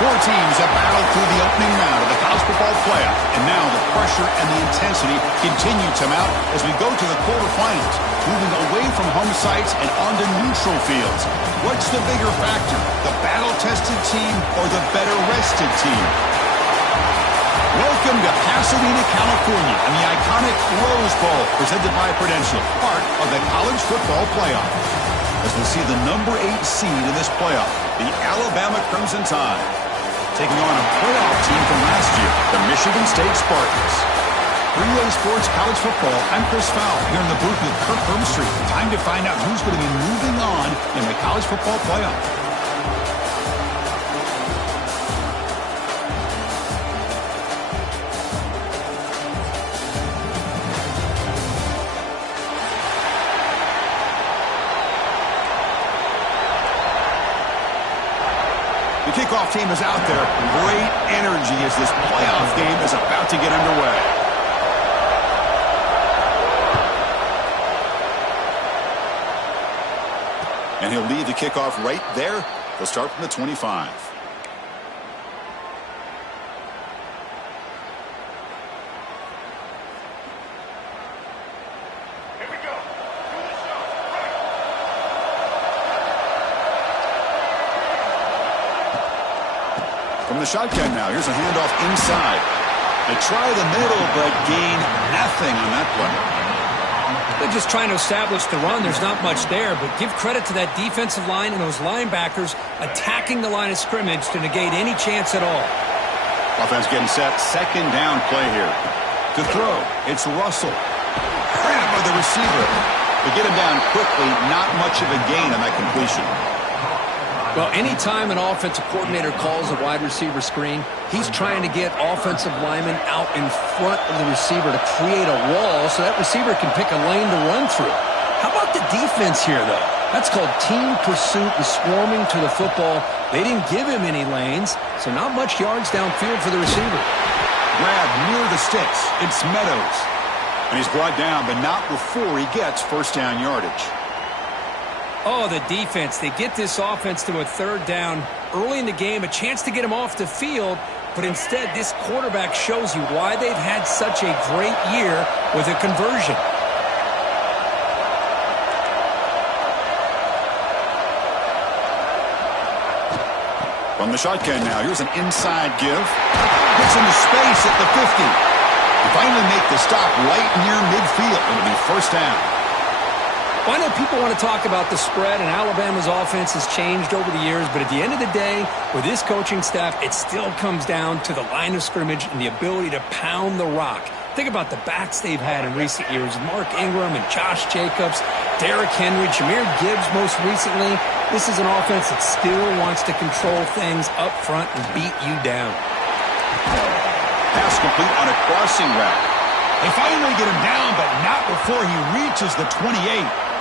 Four teams have battled through the opening round of the college football playoff, and now the pressure and the intensity continue to mount as we go to the quarterfinals, moving away from home sites and onto neutral fields. What's the bigger factor, the battle-tested team or the better-rested team? Welcome to Pasadena, California, and the iconic Rose Bowl, presented by Prudential, part of the college football playoff. As we see the number 8 seed in this playoff, the Alabama Crimson Tide, taking on a playoff team from last year, the Michigan State Spartans. 3A Sports College Football, I'm Chris Fowle, here in the booth with Kirk Hermstreet. Time to find out who's going to be moving on in the college football playoff. The kickoff team is out there. Great energy as this playoff game is about to get underway. And he'll lead the kickoff right there. They'll start from the 25. From the shotgun now, here's a handoff inside. They try the middle, but gain nothing on that play. They're just trying to establish the run. There's not much there, but give credit to that defensive line and those linebackers attacking the line of scrimmage to negate any chance at all. Offense getting set. Second down play here. To throw, it's Russell. Grab by the receiver. They get him down quickly. Not much of a gain on that completion. Well, anytime an offensive coordinator calls a wide receiver screen, he's trying to get offensive linemen out in front of the receiver to create a wall so that receiver can pick a lane to run through. How about the defense here, though? That's called team pursuit and swarming to the football. They didn't give him any lanes, so not much yards downfield for the receiver. Grab near the sticks. It's Meadows. And he's brought down, but not before he gets first down yardage. Oh, the defense. They get this offense to a third down early in the game, a chance to get him off the field, but instead this quarterback shows you why they've had such a great year with a conversion. From the shotgun now, here's an inside give. Gets into space at the 50. They finally make the stop right near midfield. It'll be first down. Well, I know people want to talk about the spread, and Alabama's offense has changed over the years, but at the end of the day, with this coaching staff, it still comes down to the line of scrimmage and the ability to pound the rock. Think about the backs they've had in recent years, Mark Ingram and Josh Jacobs, Derrick Henry, Jahmyr Gibbs most recently. This is an offense that still wants to control things up front and beat you down. Pass complete on a crossing route. They finally get him down, but not before he reaches the 28.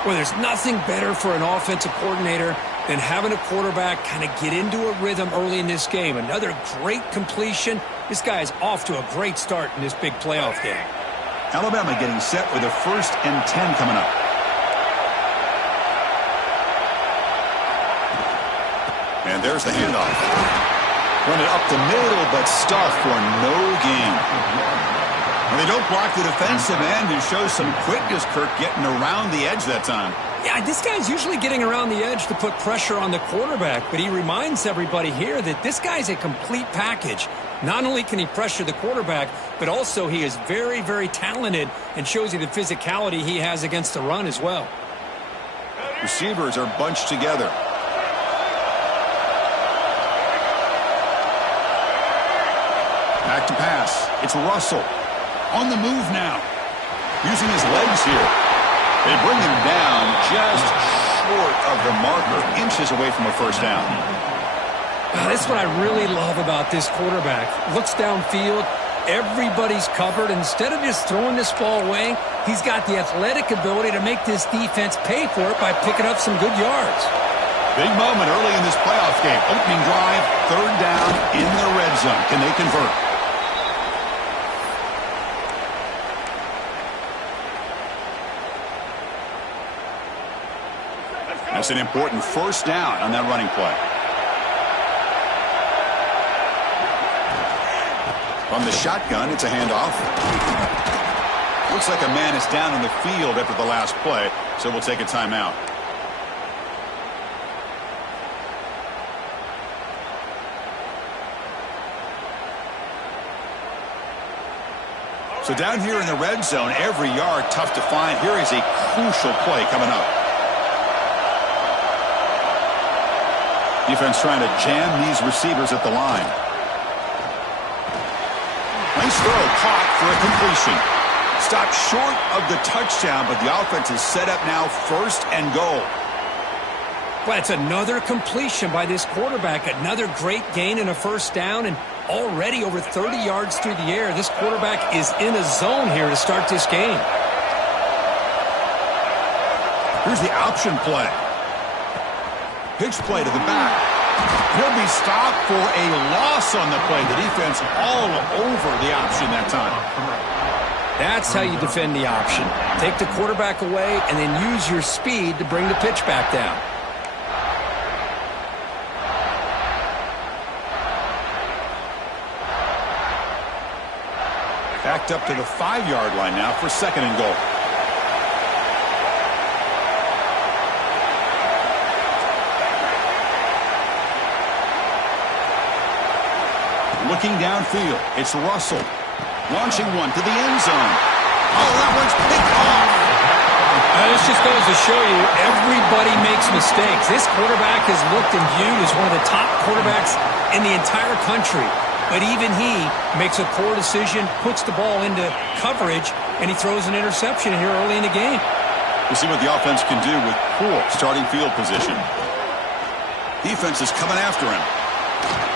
Well, there's nothing better for an offensive coordinator than having a quarterback kind of get into a rhythm early in this game. Another great completion. This guy is off to a great start in this big playoff game. Alabama getting set with a 1st and 10 coming up. And there's the handoff. Run it up the middle, but stuffed for no gain. Well, they don't block the defensive end and show some quickness, Kirk, getting around the edge that time. Yeah, this guy's usually getting around the edge to put pressure on the quarterback, but he reminds everybody here that this guy's a complete package. Not only can he pressure the quarterback, but also he is very, very talented and shows you the physicality he has against the run as well. Receivers are bunched together. Back to pass. It's Russell. On the move now. Using his legs here. They bring him down just short of the marker. Inches away from a first down. That's what I really love about this quarterback. Looks downfield. Everybody's covered. Instead of just throwing this ball away, he's got the athletic ability to make this defense pay for it by picking up some good yards. Big moment early in this playoff game. Opening drive, third down in the red zone. Can they convert? That's an important first down on that running play. From the shotgun, it's a handoff. Looks like a man is down in the field after the last play, so we'll take a timeout. So down here in the red zone, every yard tough to find. Here is a crucial play coming up. Defense trying to jam these receivers at the line. Nice throw, caught for a completion. Stopped short of the touchdown, but the offense is set up now, first and goal. Well, it's another completion by this quarterback. Another great gain and a first down, and already over 30 yards through the air. This quarterback is in a zone here to start this game. Here's the option play. Pitch play to the back. He'll be stopped for a loss on the play. The defense all over the option that time. That's how you defend the option. Take the quarterback away and then use your speed to bring the pitch back down. Backed up to the 5-yard line now for second and goal. Looking downfield, it's Russell. Launching one to the end zone. Oh, that one's picked off. This just goes to show you everybody makes mistakes. This quarterback is looked and viewed as one of the top quarterbacks in the entire country. But even he makes a poor decision, puts the ball into coverage, and he throws an interception here early in the game. We'll see what the offense can do with poor starting field position. Defense is coming after him.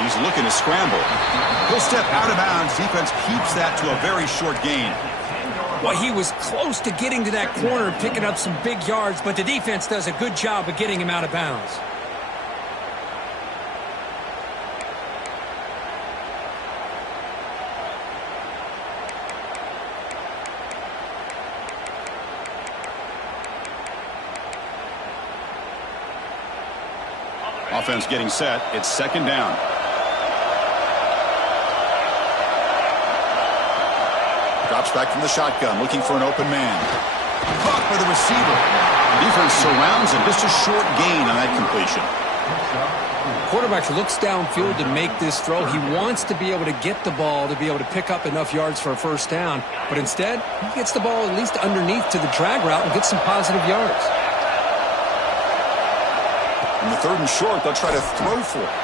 He's looking to scramble. He'll step out of bounds. Defense keeps that to a very short gain. Well, he was close to getting to that corner and picking up some big yards, but the defense does a good job of getting him out of bounds. Offense getting set. It's second down. Drops back from the shotgun, looking for an open man. Caught by the receiver. Defense surrounds him. Just a short gain on that completion. Quarterback looks downfield to make this throw. He wants to be able to get the ball to be able to pick up enough yards for a first down. But instead, he gets the ball at least underneath to the drag route and gets some positive yards. In the third and short, they'll try to throw for it.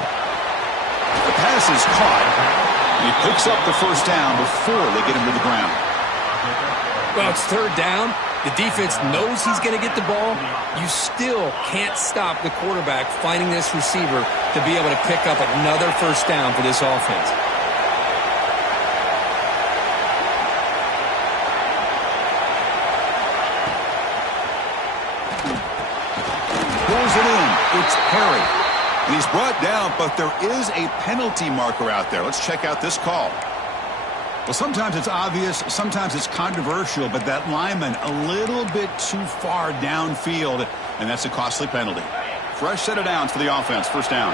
The pass is caught. He picks up the first down before they get him to the ground. Well, it's third down. The defense knows he's going to get the ball. You still can't stop the quarterback finding this receiver to be able to pick up another first down for this offense. Pulls it in. It's Perry. And he's brought down, but there is a penalty marker out there. Let's check out this call. Well, sometimes it's obvious, sometimes it's controversial, but that lineman a little bit too far downfield, and that's a costly penalty. Fresh set of downs for the offense. First down.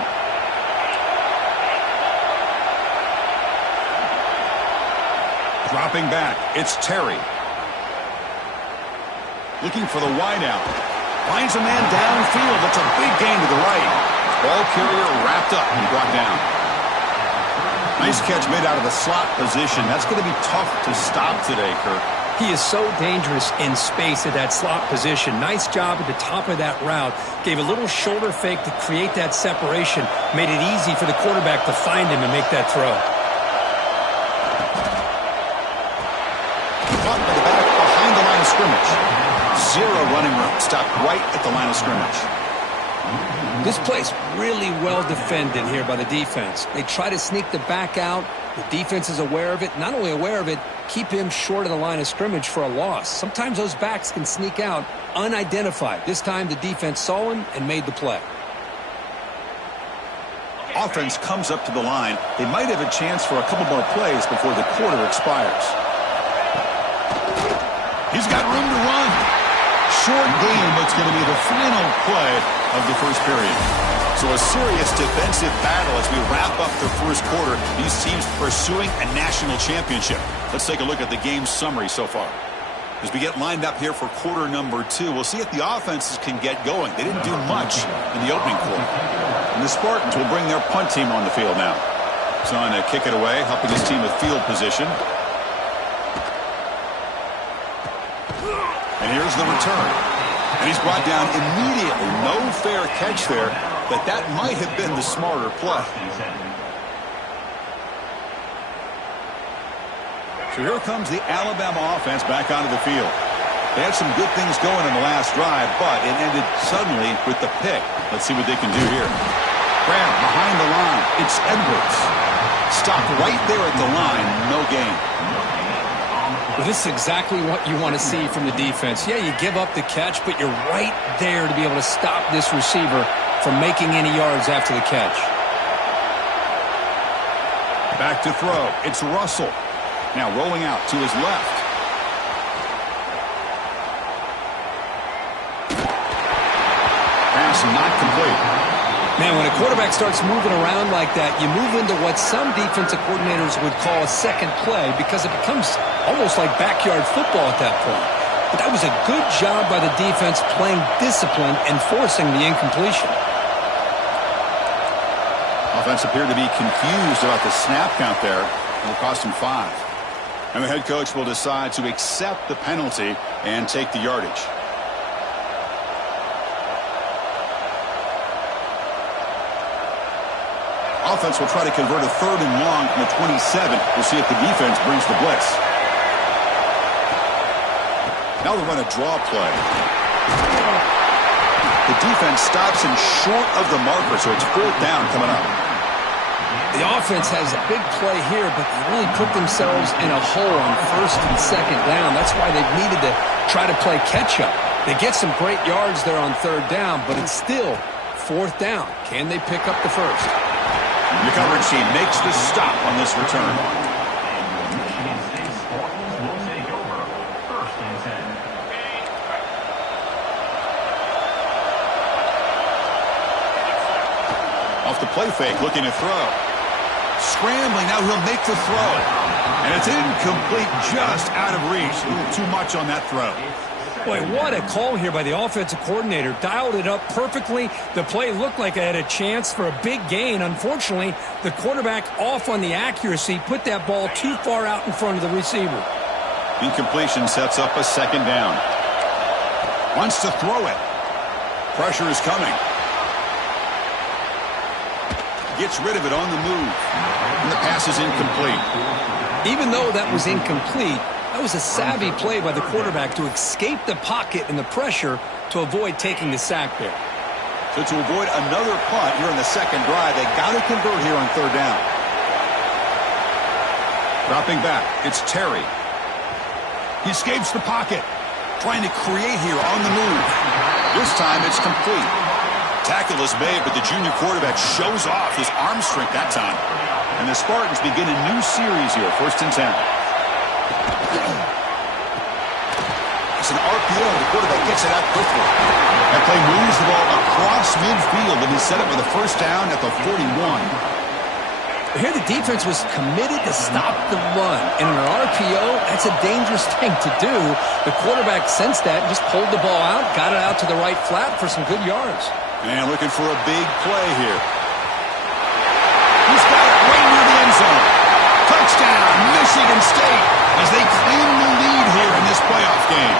Dropping back, it's Terry. Looking for the wideout. Finds a man downfield. That's a big gain to the right. Ball carrier wrapped up and brought down. Nice catch made out of the slot position. That's going to be tough to stop today, Kurt. He is so dangerous in space at that slot position. Nice job at the top of that route. Gave a little shoulder fake to create that separation. Made it easy for the quarterback to find him and make that throw. Caught by the back behind the line of scrimmage. Zero running room. Stopped right at the line of scrimmage. This play's really well defended here by the defense. They try to sneak the back out. The defense is aware of it. Not only aware of it, keep him short of the line of scrimmage for a loss. Sometimes those backs can sneak out unidentified. This time the defense saw him and made the play. Offense comes up to the line. They might have a chance for a couple more plays before the quarter expires. He's got room to run. short game, what's going to be the final play of the first period. So a serious defensive battle as we wrap up the first quarter. These teams pursuing a national championship. Let's take a look at the game summary so far. As we get lined up here for quarter number 2, we'll see if the offenses can get going. They didn't do much in the opening quarter. And the Spartans will bring their punt team on the field now. He's on to kick it away, helping his team with field position. And here's the return. And he's brought down immediately. No fair catch there, but that might have been the smarter play. So here comes the Alabama offense back onto the field. They had some good things going in the last drive, but it ended suddenly with the pick. Let's see what they can do here. Grab behind the line. It's Edwards. Stopped right there at the line. No gain. Well, this is exactly what you want to see from the defense. Yeah, you give up the catch, but you're right there to be able to stop this receiver from making any yards after the catch. Back to throw. It's Russell. Now rolling out to his left. Pass not complete. Man, when a quarterback starts moving around like that, you move into what some defensive coordinators would call a second play because it becomes almost like backyard football at that point. But that was a good job by the defense playing discipline and forcing the incompletion. Offense appeared to be confused about the snap count there. It'll cost him 5. And the head coach will decide to accept the penalty and take the yardage. Offense will try to convert a 3rd and long from the 27. We'll see if the defense brings the blitz. Now they'll run a draw play. The defense stops him short of the marker, so it's 4th down coming up. The offense has a big play here, but they really put themselves in a hole on 1st and 2nd down. That's why they've needed to try to play catch-up. They get some great yards there on 3rd down, but it's still 4th down. Can they pick up the first? The coverage team makes the stop on this return. Off the play fake, looking to throw. Scrambling, now he'll make the throw. And it's incomplete, just out of reach. A little too much on that throw. Boy, what a call here by the offensive coordinator. Dialed it up perfectly. The play looked like it had a chance for a big gain. Unfortunately, the quarterback off on the accuracy, put that ball too far out in front of the receiver. Incompletion sets up a 2nd down. Wants to throw it. Pressure is coming. Gets rid of it on the move. And the pass is incomplete. Even though that was incomplete, that was a savvy play by the quarterback to escape the pocket and the pressure to avoid taking the sack there. So to avoid another punt here in the 2nd drive, they got to convert here on 3rd down. Dropping back, it's Terry. He escapes the pocket, trying to create here on the move. This time it's complete. Tackle is made, but the junior quarterback shows off his arm strength that time. And the Spartans begin a new series here, 1st and 10. It's an RPO. The quarterback gets it out quickly. That play moves the ball across midfield, and he set up with a 1st down at the 41. Here the defense was committed to stop the run. And in an RPO, that's a dangerous thing to do. The quarterback sensed that and just pulled the ball out, got it out to the right flat for some good yards. And looking for a big play here. He's got it right near the end zone. Touchdown, Michigan State, as they claim the lead here in this playoff game.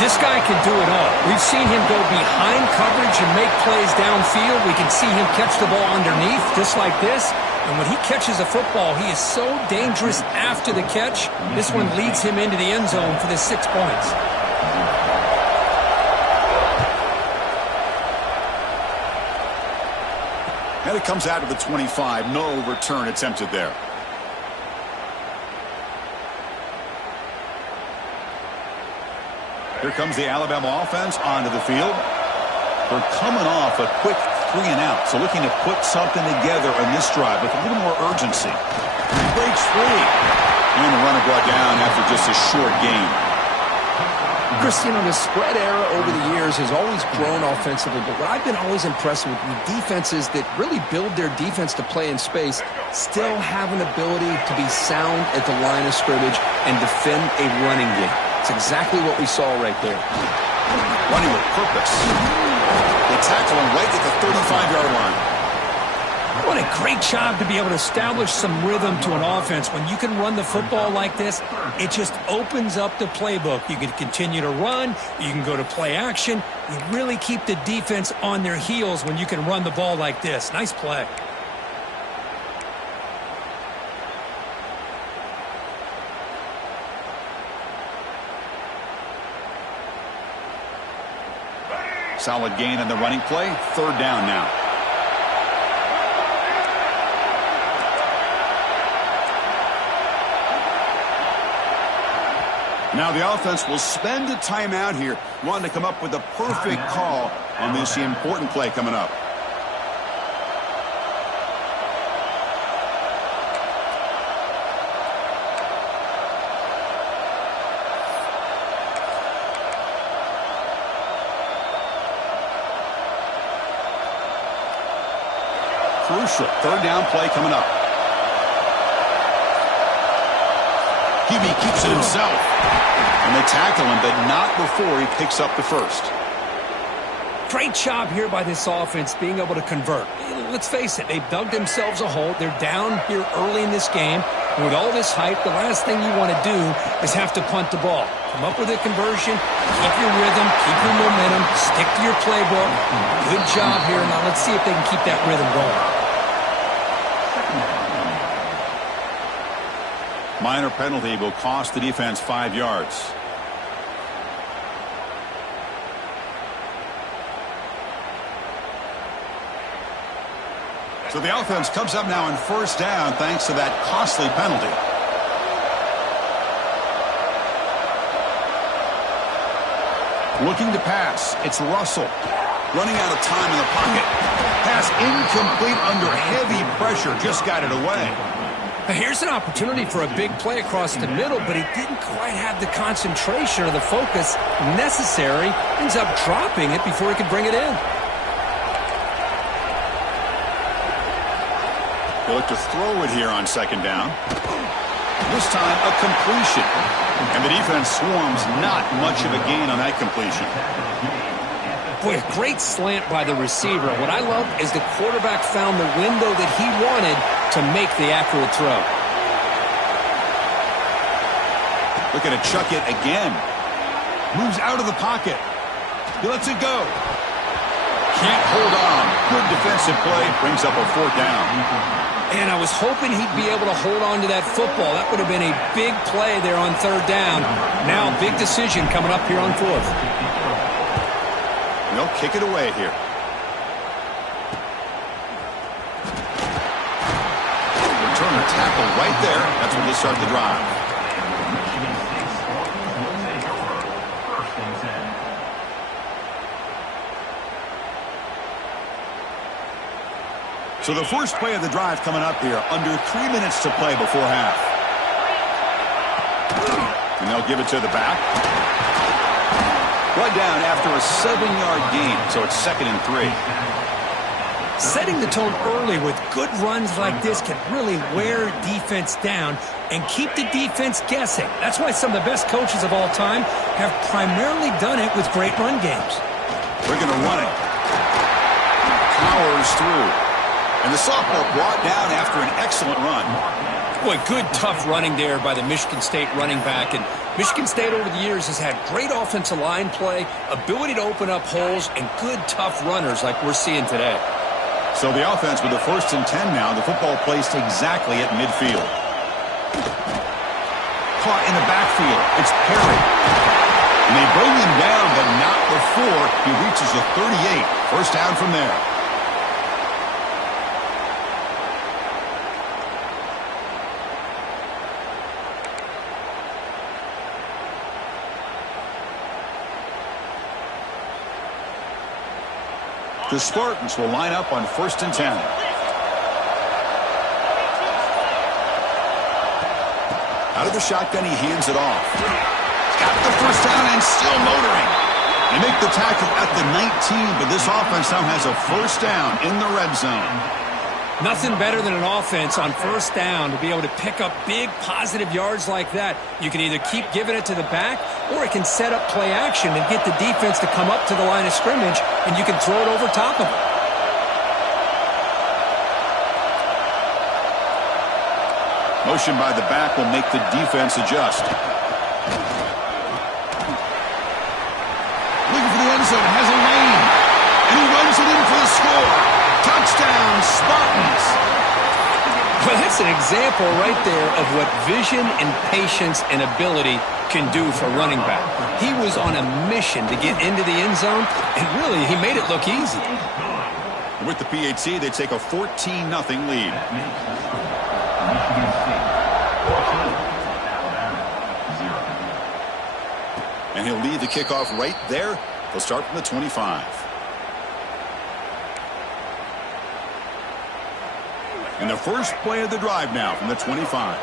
This guy can do it all. We've seen him go behind coverage and make plays downfield. We can see him catch the ball underneath, just like this. And when he catches a football, he is so dangerous after the catch. This one leads him into the end zone for the 6 points. And it comes out of the 25. No return attempted there. Here comes the Alabama offense onto the field. They're coming off a quick 3 and out, so looking to put something together on this drive with a little more urgency. He breaks free. And the runner brought down after just a short gain. Chris, you know, the spread era over the years has always grown offensively, but what I've been always impressed with defenses that really build their defense to play in space still have an ability to be sound at the line of scrimmage and defend a running game. It's exactly what we saw right there. Running with purpose. They tackle him right at the 35-yard line. What a great job to be able to establish some rhythm to an offense. When you can run the football like this, it just opens up the playbook. You can continue to run. You can go to play action. You really keep the defense on their heels when you can run the ball like this. Nice play. Solid gain on the running play. Third down now. Now the offense will spend a timeout here, wanting to come up with the perfect call on this important play coming up. Crucial third down play coming up. QB keeps it himself. And they tackle him, but not before he picks up the first. Great job here by this offense being able to convert. Let's face it, they've dug themselves a hole. They're down here early in this game. And with all this hype, the last thing you want to do is have to punt the ball. Come up with a conversion, keep your rhythm, keep your momentum, stick to your playbook. Good job here. Now let's see if they can keep that rhythm going. Minor penalty will cost the defense 5 yards. So the offense comes up now in first down thanks to that costly penalty. Looking to pass. It's Russell. Running out of time in the pocket. Pass incomplete under heavy pressure. Just got it away. Here's an opportunity for a big play across the middle, but he didn't quite have the concentration or the focus necessary. Ends up dropping it before he could bring it in. They look to throw it here on second down. This time a completion. And the defense swarms not much of a gain on that completion. Boy, a great slant by the receiver. What I love is the quarterback found the window that he wanted to make the accurate throw. Looking to chuck it again. Moves out of the pocket. He lets it go. Can't hold on. Good defensive play. Brings up a fourth down. And I was hoping he'd be able to hold on to that football. That would have been a big play there on third down. Now, big decision coming up here on fourth. They'll kick it away here. Returner tackle right there. That's when they start the drive. So the first play of the drive coming up here. Under 3 minutes to play before half. And they'll give it to the back. Brought down after a 7-yard gain, so it's 2nd and 3. Setting the tone early with good runs like this can really wear defense down and keep the defense guessing. That's why some of the best coaches of all time have primarily done it with great run games. We're going to run it. Powers through. And the sophomore brought down after an excellent run. Boy, good tough running there by the Michigan State running back. And Michigan State over the years has had great offensive line play, ability to open up holes, and good tough runners like we're seeing today. So the offense with the 1st and 10 now. The football placed exactly at midfield. Caught in the backfield. It's Perry. And they bring him down, but not before he reaches the 38. First down from there. The Spartans will line up on 1st and 10. Out of the shotgun, he hands it off. Got the first down and still motoring. They make the tackle at the 19, but this offense now has a first down in the red zone. Nothing better than an offense on first down to be able to pick up big positive yards like that. You can either keep giving it to the back, or it can set up play action and get the defense to come up to the line of scrimmage, and you can throw it over top of it. Motion by the back will make the defense adjust. Looking for the end zone, has a lane, and he runs it in for the score. Touchdown, Spartans. Well, that's an example right there of what vision and patience and ability can do for running back. He was on a mission to get into the end zone, and really, he made it look easy. With the PAT, they take a 14-0 lead. And he'll lead the kickoff right there. They'll start from the 25. And the first play of the drive now from the 25.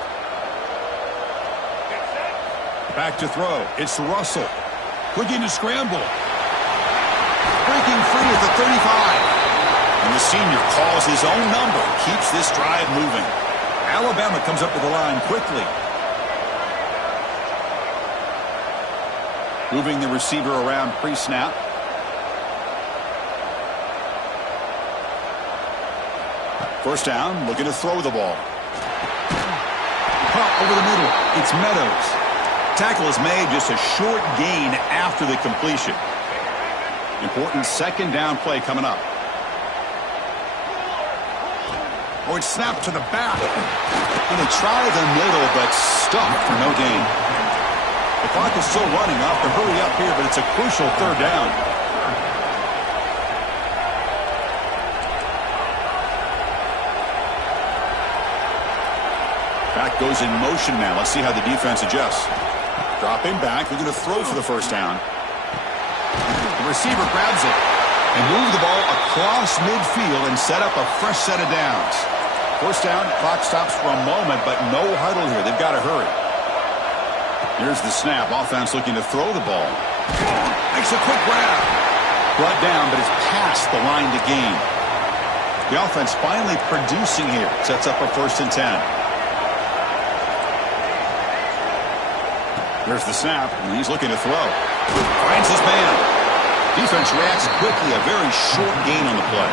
Back to throw. It's Russell. Looking to scramble. Breaking free at the 35. And the senior calls his own number. Keeps this drive moving. Alabama comes up to the line quickly. Moving the receiver around pre-snap. First down, looking to throw the ball. Pop over the middle. It's Meadows. Tackle is made, just a short gain after the completion. Important second down play coming up. Oh, it's snapped to the back. And they try the middle, but stuck for no gain. The clock is still running. Off to hurry up here, but it's a crucial third down. Back goes in motion now. Let's see how the defense adjusts. Dropping back. They're going to throw for the first down. The receiver grabs it and moves the ball across midfield and set up a fresh set of downs. First down, clock stops for a moment, but no huddle here. They've got to hurry. Here's the snap. Offense looking to throw the ball. Makes a quick grab. Brought down, but it's past the line to gain. The offense finally producing here. Sets up a 1st and 10. There's the snap, and he's looking to throw. Finds his man. Defense reacts quickly. A very short gain on the play.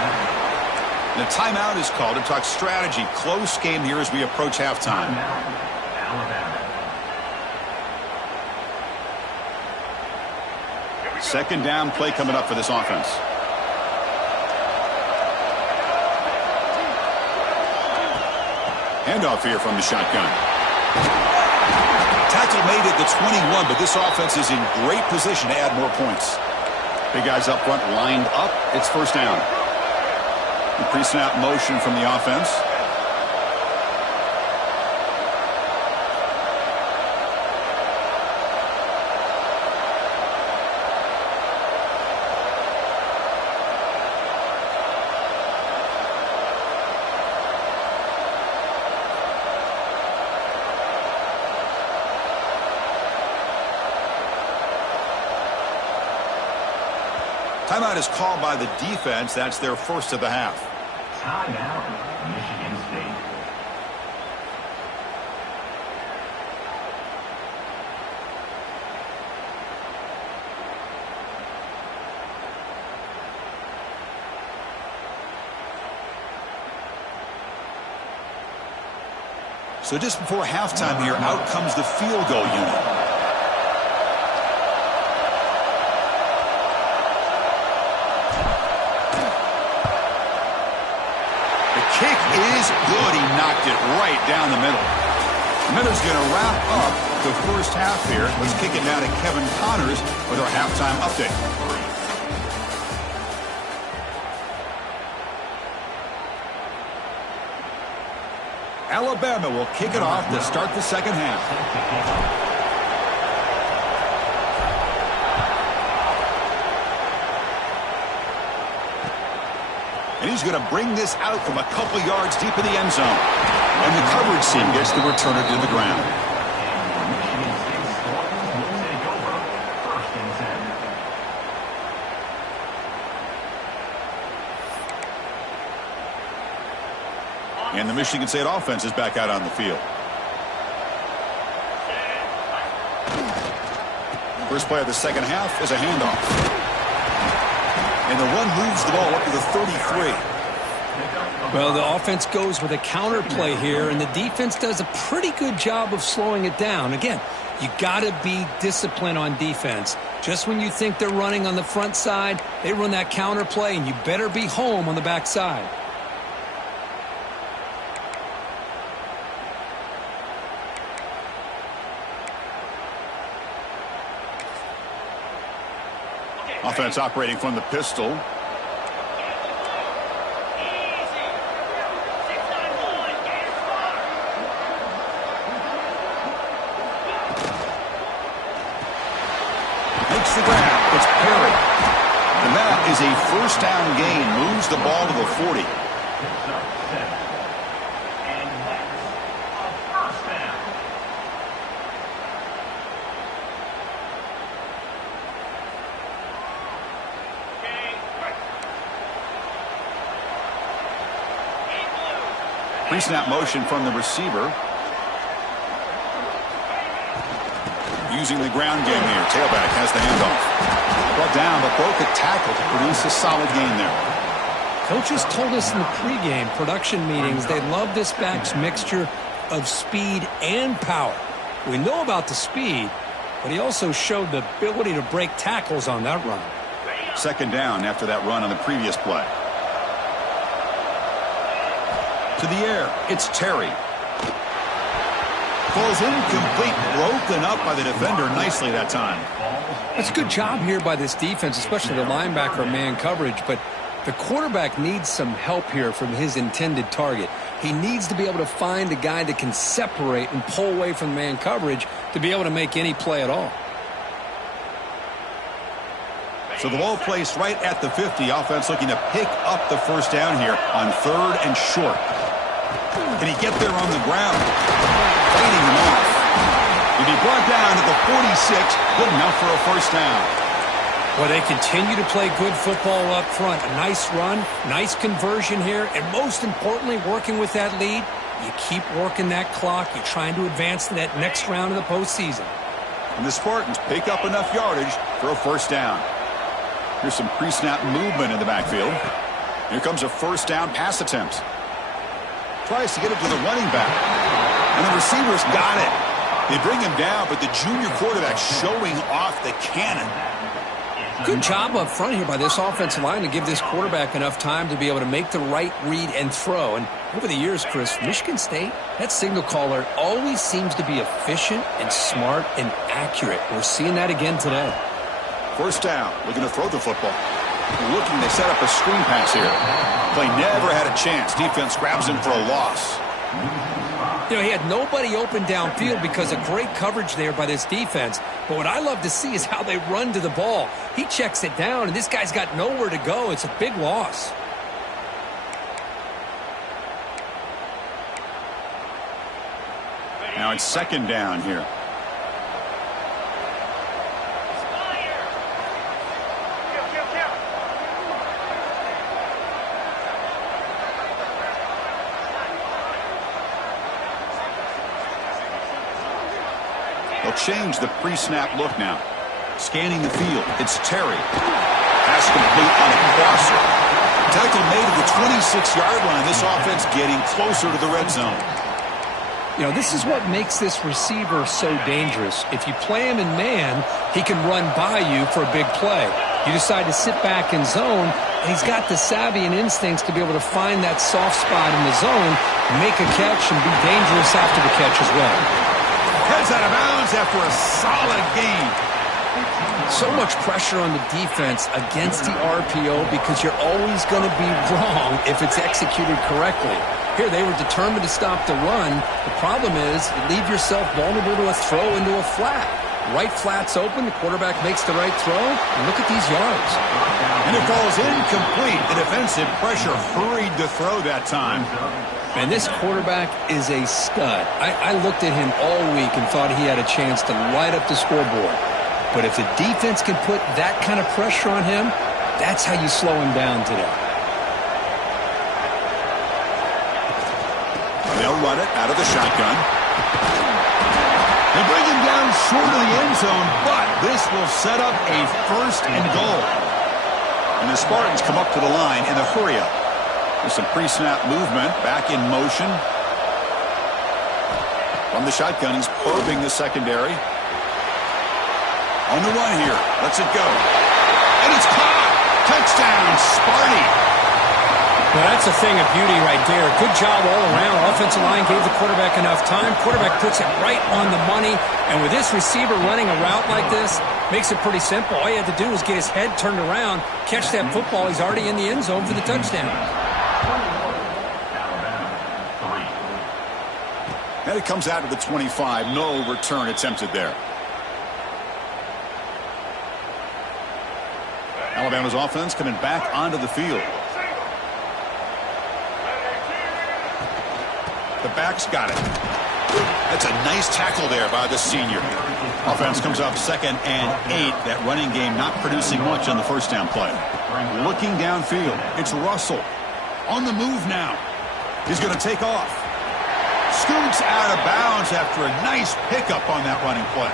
And a timeout is called to talk strategy. Close game here as we approach halftime. Second down play coming up for this offense. Handoff here from the shotgun. Tackle made at the 21, but this offense is in great position to add more points. Big guys up front lined up. It's first down. The pre-snap motion from the offense. Timeout is called by the defense. That's their first of the half. Timeout, Michigan State. So just before halftime here, out comes the field goal unit. Kick is good. He knocked it right down the middle. Miller's going to wrap up the first half here. Let's kick it now to Kevin Connors with our halftime update. Alabama will kick it off to start the second half. And he's going to bring this out from a couple yards deep in the end zone. And the coverage team gets the returner to the ground. And the Michigan State offense is back out on the field. First play of the second half is a handoff. And the run moves the ball up to the 33. Well, the offense goes with a counter play here, and the defense does a pretty good job of slowing it down. Again, you got to be disciplined on defense. Just when you think they're running on the front side, they run that counter play, and you better be home on the back side. Offense operating from the pistol. Makes the grab. It's Perry. And that is a first down gain. Moves the ball to the 40. Pre-snap motion from the receiver. Using the ground game here. Tailback has the handoff. Brought down, but broke a tackle to produce a solid gain there. Coaches told us in the pregame production meetings they love this back's mixture of speed and power. We know about the speed, but he also showed the ability to break tackles on that run. Second down after that run on the previous play. To the air, it's Terry. Falls incomplete, broken up by the defender nicely that time. It's a good job here by this defense, especially the linebacker man coverage, but the quarterback needs some help here from his intended target. He needs to be able to find a guy that can separate and pull away from man coverage to be able to make any play at all. So the ball placed right at the 50. Offense looking to pick up the first down here on third and short. Can he get there on the ground? Fighting him off. He'll be brought down at the 46. Good enough for a first down. Well, they continue to play good football up front. A nice run, nice conversion here, and most importantly, working with that lead, you keep working that clock. You're trying to advance to that next round of the postseason. And the Spartans pick up enough yardage for a first down. Here's some pre-snap movement in the backfield. Here comes a first down pass attempt. Tries to get it to the running back. And the receivers got it. They bring him down, but the junior quarterback showing off the cannon. Good job up front here by this offensive line to give this quarterback enough time to be able to make the right read and throw. And over the years, Chris, Michigan State, that signal caller always seems to be efficient and smart and accurate. We're seeing that again today. First down, looking to throw the football. Looking to set up a screen pass here. Play never had a chance. Defense grabs him for a loss. You know, he had nobody open downfield because of great coverage there by this defense. But what I love to see is how they run to the ball. He checks it down, and this guy's got nowhere to go. It's a big loss. Now it's second down here. They'll change the pre-snap look now. Scanning the field, it's Terry. Pass complete on a crosser. Tackle made at the 26-yard line. This offense getting closer to the red zone. You know, this is what makes this receiver so dangerous. If you play him in man, he can run by you for a big play. You decide to sit back in zone, and he's got the savvy and instincts to be able to find that soft spot in the zone, make a catch, and be dangerous after the catch as well. Heads out of bounds after a solid gain. So much pressure on the defense against the RPO because you're always going to be wrong if it's executed correctly. Here, they were determined to stop the run. The problem is you leave yourself vulnerable to a throw into a flat. Right flat's open, the quarterback makes the right throw, and look at these yards. And it falls incomplete. The defensive pressure hurried to throw that time. And this quarterback is a stud. I looked at him all week and thought he had a chance to light up the scoreboard. But if the defense can put that kind of pressure on him, that's how you slow him down today. They'll run it out of the shotgun. They bring him down short of the end zone, but this will set up a 1st and goal. And the Spartans come up to the line in a hurry-up. With some pre-snap movement, back in motion. From the shotgun, he's probing the secondary. On the run here, lets it go. And it's caught! Touchdown, Sparty! Well, that's a thing of beauty right there. Good job all around. Offensive line gave the quarterback enough time. Quarterback puts it right on the money. And with this receiver running a route like this, makes it pretty simple. All you had to do was get his head turned around, catch that football. He's already in the end zone for the touchdown. And it comes out to the 25. No return attempted there. Alabama's offense coming back onto the field. The back's got it. That's a nice tackle there by the senior. Offense comes up 2nd and 8. That running game not producing much on the first down play. Looking downfield. It's Russell. On the move now. He's going to take off. Scoots out of bounds after a nice pickup on that running play.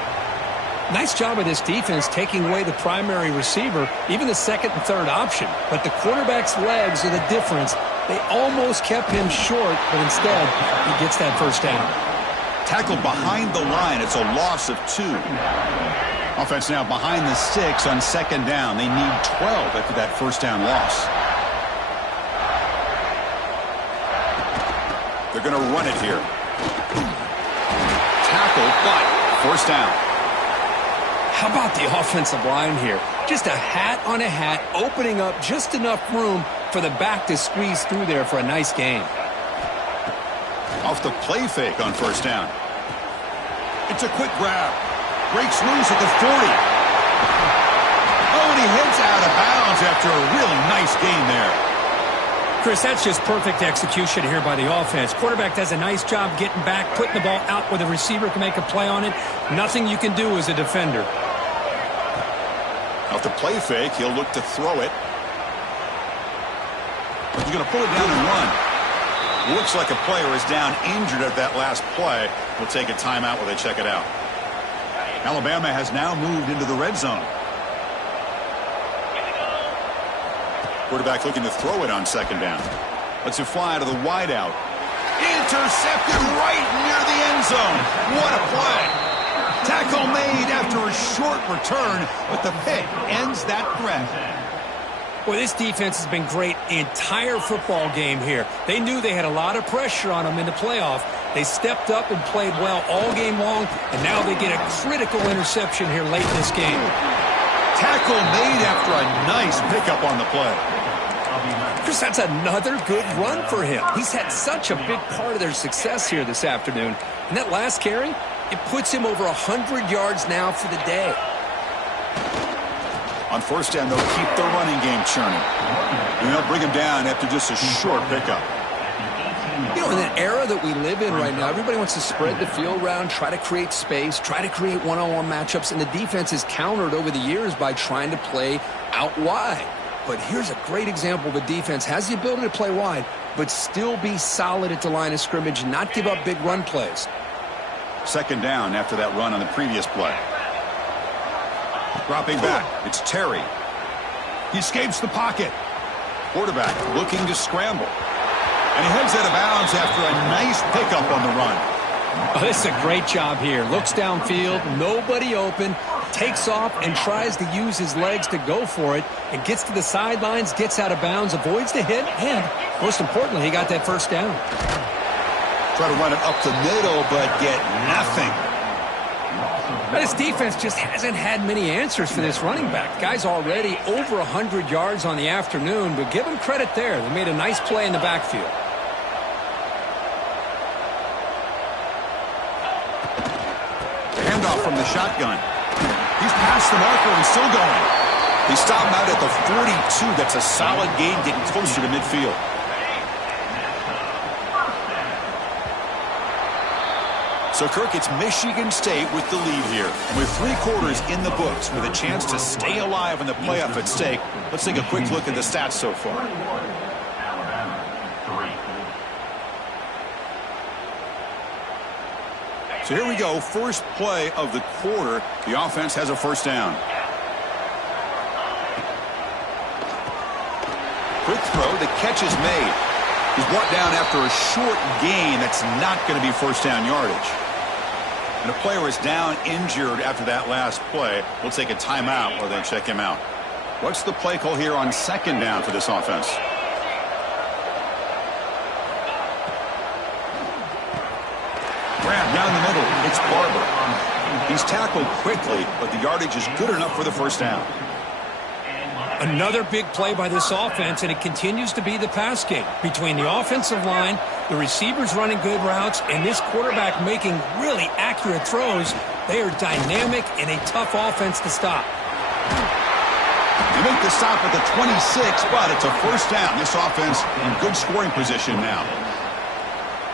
Nice job of this defense taking away the primary receiver, even the 2nd and 3rd option. But the quarterback's legs are the difference. They almost kept him short, but instead, he gets that first down. Tackled behind the line. It's a loss of 2. Offense now behind the 6 on 2nd down. They need 12 after that first down loss. They're going to run it here. Tackle, but first down. How about the offensive line here? Just a hat on a hat, opening up just enough room for the back to squeeze through there for a nice gain. Off the play fake on first down. It's a quick grab. Breaks loose at the 40. Oh, and he heads out of bounds after a really nice gain there. Chris, that's just perfect execution here by the offense. Quarterback does a nice job getting back, putting the ball out where the receiver can make a play on it. Nothing you can do as a defender. Off the play fake, he'll look to throw it. He's going to pull it down and run. Looks like a player is down injured at that last play. We'll take a timeout while they check it out. Alabama has now moved into the red zone. Quarterback looking to throw it on 2nd down. Lets it fly to the wideout. Intercepted right near the end zone. What a play. Tackle made after a short return, but the pick ends that threat. Well, this defense has been great the entire football game here. They knew they had a lot of pressure on them in the playoff. They stepped up and played well all game long, and now they get a critical interception here late in this game. Tackle made after a nice pickup on the play. Chris, that's another good run for him. He's had such a big part of their success here this afternoon. And that last carry, it puts him over 100 yards now for the day. On first down, they'll keep the running game churning. And they'll bring him down after just a short pickup. You know, in the era that we live in right now, everybody wants to spread the field around, try to create space, try to create one-on-one matchups, and the defense is countered over the years by trying to play out wide. But here's a great example. The defense has the ability to play wide, but still be solid at the line of scrimmage, not give up big run plays. 2nd down after that run on the previous play. Dropping back, it's Terry. He escapes the pocket. Quarterback looking to scramble. And he heads out of bounds after a nice pickup on the run. Oh, this is a great job here. Looks downfield, nobody open, takes off and tries to use his legs to go for it, and gets to the sidelines, gets out of bounds, avoids the hit, and most importantly, he got that first down. Try to run it up the middle, but get nothing. But this defense just hasn't had many answers for this running back. Guy's already over 100 yards on the afternoon, but give him credit there. They made a nice play in the backfield. Handoff from the shotgun. He's past the marker and still going. He stopped out at the 42. That's a solid gain, getting closer to midfield. So, Kirk, it's Michigan State with the lead here. And with 3 quarters in the books, with a chance to stay alive in the playoff at stake, let's take a quick look at the stats so far. So here we go, first play of the quarter. The offense has a first down. Quick throw, the catch is made. He's brought down after a short gain. That's not going to be first down yardage. And a player is down injured after that last play. We'll take a timeout or then check him out. What's the play call here on second down for this offense? Grab down the middle. It's Barber. He's tackled quickly, but the yardage is good enough for the first down. Another big play by this offense, and it continues to be the pass game. Between the offensive line, the receivers running good routes, and this quarterback making really accurate throws, they are dynamic and a tough offense to stop. They make the stop at the 26, but it's a first down. This offense in good scoring position now.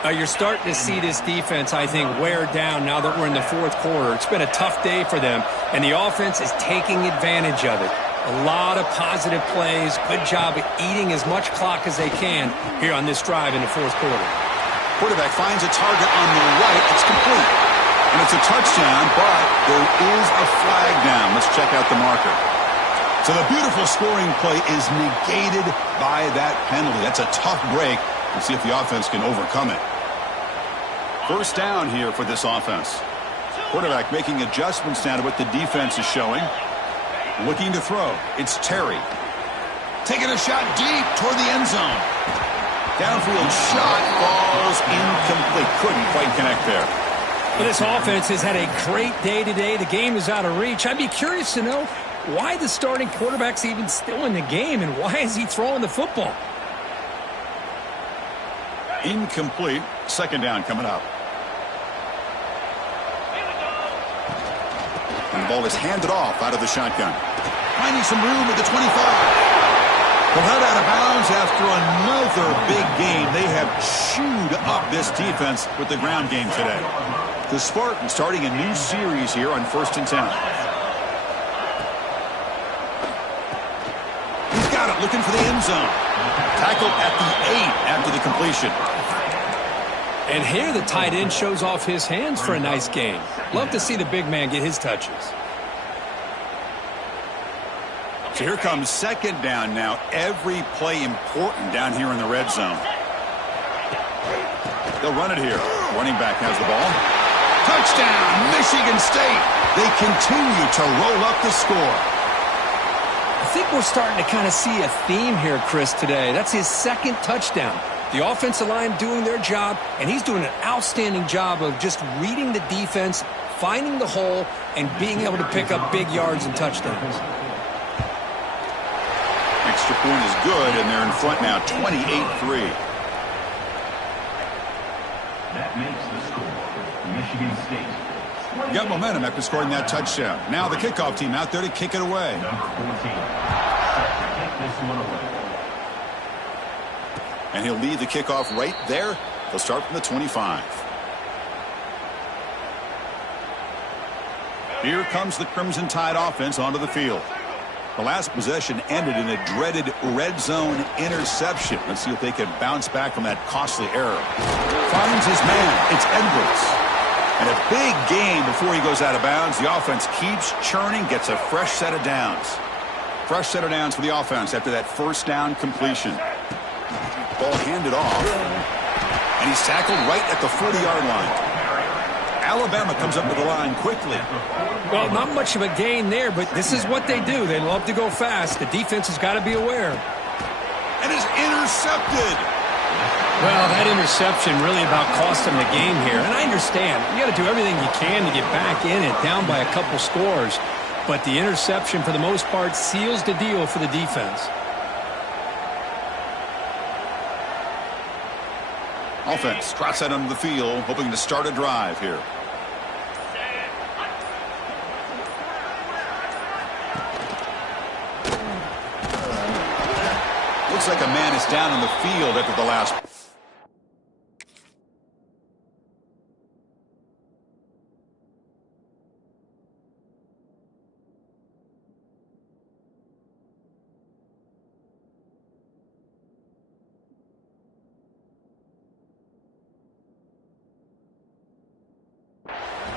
You're starting to see this defense, I think, wear down now that we're in the fourth quarter. It's been a tough day for them, and the offense is taking advantage of it. A lot of positive plays. Good job of eating as much clock as they can here on this drive in the fourth quarter. Quarterback finds a target on the right. It's complete. And it's a touchdown, but there is a flag down. Let's check out the marker. So the beautiful scoring play is negated by that penalty. That's a tough break. We'll see if the offense can overcome it. First down here for this offense. Quarterback making adjustments now to what the defense is showing. Looking to throw. It's Terry. Taking a shot deep toward the end zone. Downfield shot falls incomplete. Couldn't quite connect there. Well, this offense has had a great day today. The game is out of reach. I'd be curious to know why the starting quarterback's even still in the game and why is he throwing the football? Incomplete. Second down coming up. And the ball is handed off out of the shotgun. Finding some room at the 25. Well, held out of bounds after another big game. They have chewed up this defense with the ground game today. The Spartans starting a new series here on 1st and 10. He's got it, looking for the end zone. Tackled at the 8 after the completion. And here the tight end shows off his hands for a nice game. Love to see the big man get his touches. So here comes second down now. Every play important down here in the red zone. They'll run it here. Running back has the ball. Touchdown, Michigan State. They continue to roll up the score. I think we're starting to kind of see a theme here, Chris, today. That's his second touchdown. The offensive line doing their job, and he's doing an outstanding job of just reading the defense, finding the hole, and being able to pick up big yards and touchdowns. Extra point is good, and they're in front now, 28-3. That makes the score. Michigan State. Got momentum after scoring that touchdown. Now the kickoff team out there to kick it away. Number 14. Set to kick this one away. And he'll lead the kickoff right there. He'll start from the 25. Here comes the Crimson Tide offense onto the field. The last possession ended in a dreaded red zone interception. Let's see if they can bounce back from that costly error. Finds his man. It's Edwards. And a big gain before he goes out of bounds. The offense keeps churning, gets a fresh set of downs. Fresh set of downs for the offense after that first down completion. Ball handed off. And he's tackled right at the 40-yard line. Alabama comes up to the line quickly. Well, not much of a gain there, but this is what they do. They love to go fast. The defense has got to be aware. And is intercepted. Well, that interception really about cost them the game here. And I understand. You got to do everything you can to get back in it, down by a couple scores. But the interception, for the most part, seals the deal for the defense. Offense trots out onto the field, hoping to start a drive here. Looks like a man is down on the field after the last.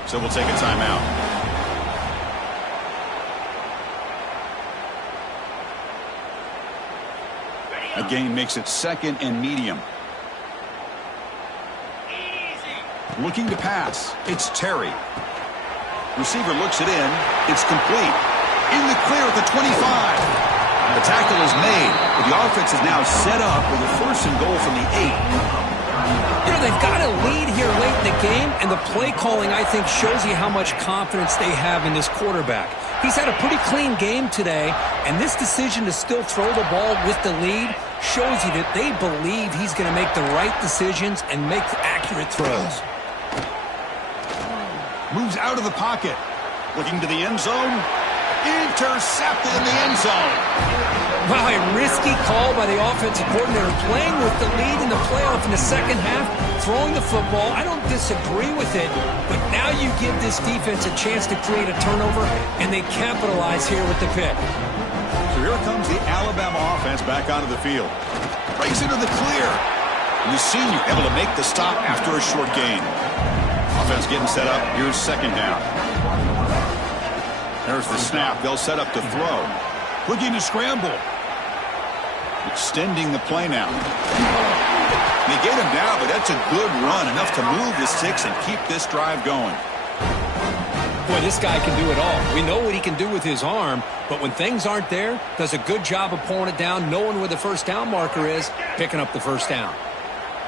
So we'll take a timeout. A gain makes it second and medium. Looking to pass. It's Terry. Receiver looks it in. It's complete. In the clear at the 25. The tackle is made, but the offense is now set up with a first and goal from the 8. You know, they've got a lead here late in the game, and the play calling, I think, shows you how much confidence they have in this quarterback. He's had a pretty clean game today, and this decision to still throw the ball with the lead shows you that they believe he's going to make the right decisions and make accurate throws. Moves out of the pocket. Looking to the end zone. Intercepted in the end zone. Wow, a risky call by the offensive coordinator, playing with the lead in the playoff in the second half, throwing the football. I don't disagree with it, but now you give this defense a chance to create a turnover, and they capitalize here with the pick. So here comes the Alabama offense back onto the field. Breaks into the clear. And the senior able to make the stop after a short gain. Offense getting set up. Here's second down. There's the snap. They'll set up to throw. Looking to scramble. Extending the play now. They get him down, but that's a good run. Enough to move the sticks and keep this drive going. Boy, this guy can do it all. We know what he can do with his arm, but when things aren't there, does a good job of pulling it down, knowing where the first down marker is, picking up the first down.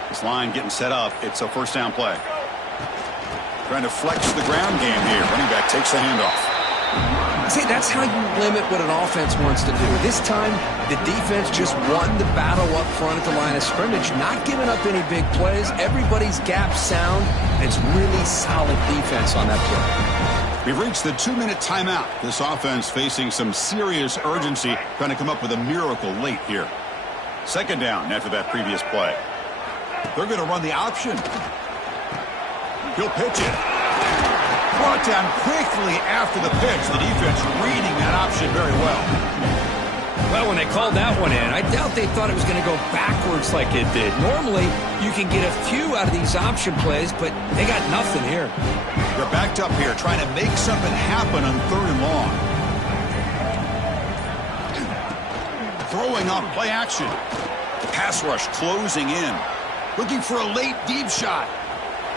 This line getting set up. It's a first down play. Trying to flex the ground game here. Running back takes the handoff. See, that's how you limit what an offense wants to do. This time, the defense just won the battle up front at the line of scrimmage, not giving up any big plays. Everybody's gap sound, and it's really solid defense on that play. We've reached the 2-minute timeout. This offense facing some serious urgency, trying to come up with a miracle late here. Second down after that previous play. They're going to run the option. He'll pitch it. Brought down quickly after the pitch. The defense reading that option very well. Well, when they called that one in, I doubt they thought it was going to go backwards like it did. Normally, you can get a few out of these option plays, but they got nothing here. They're backed up here, trying to make something happen on third and long. Throwing off play action. The pass rush closing in. Looking for a late deep shot.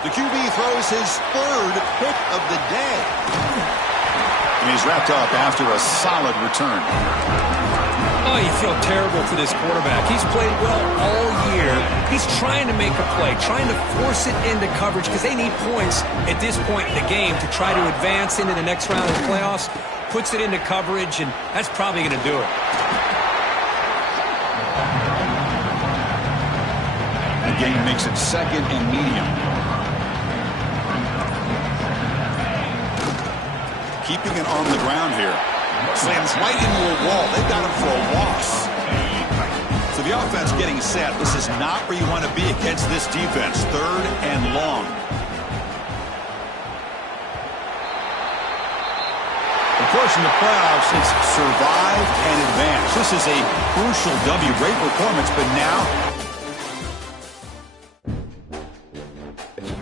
The QB throws his third pick of the day. And he's wrapped up after a solid return. Oh, you feel terrible for this quarterback. He's played well all year. He's trying to make a play, trying to force it into coverage because they need points at this point in the game to try to advance into the next round of the playoffs. Puts it into coverage, and that's probably going to do it. The game makes it second and medium. Keeping it on the ground here. Slams right into a wall. They've got him for a loss. So the offense getting set. This is not where you want to be against this defense. Third and long. Of course, in the playoffs, it's survive and advance. This is a crucial W. Great performance, but now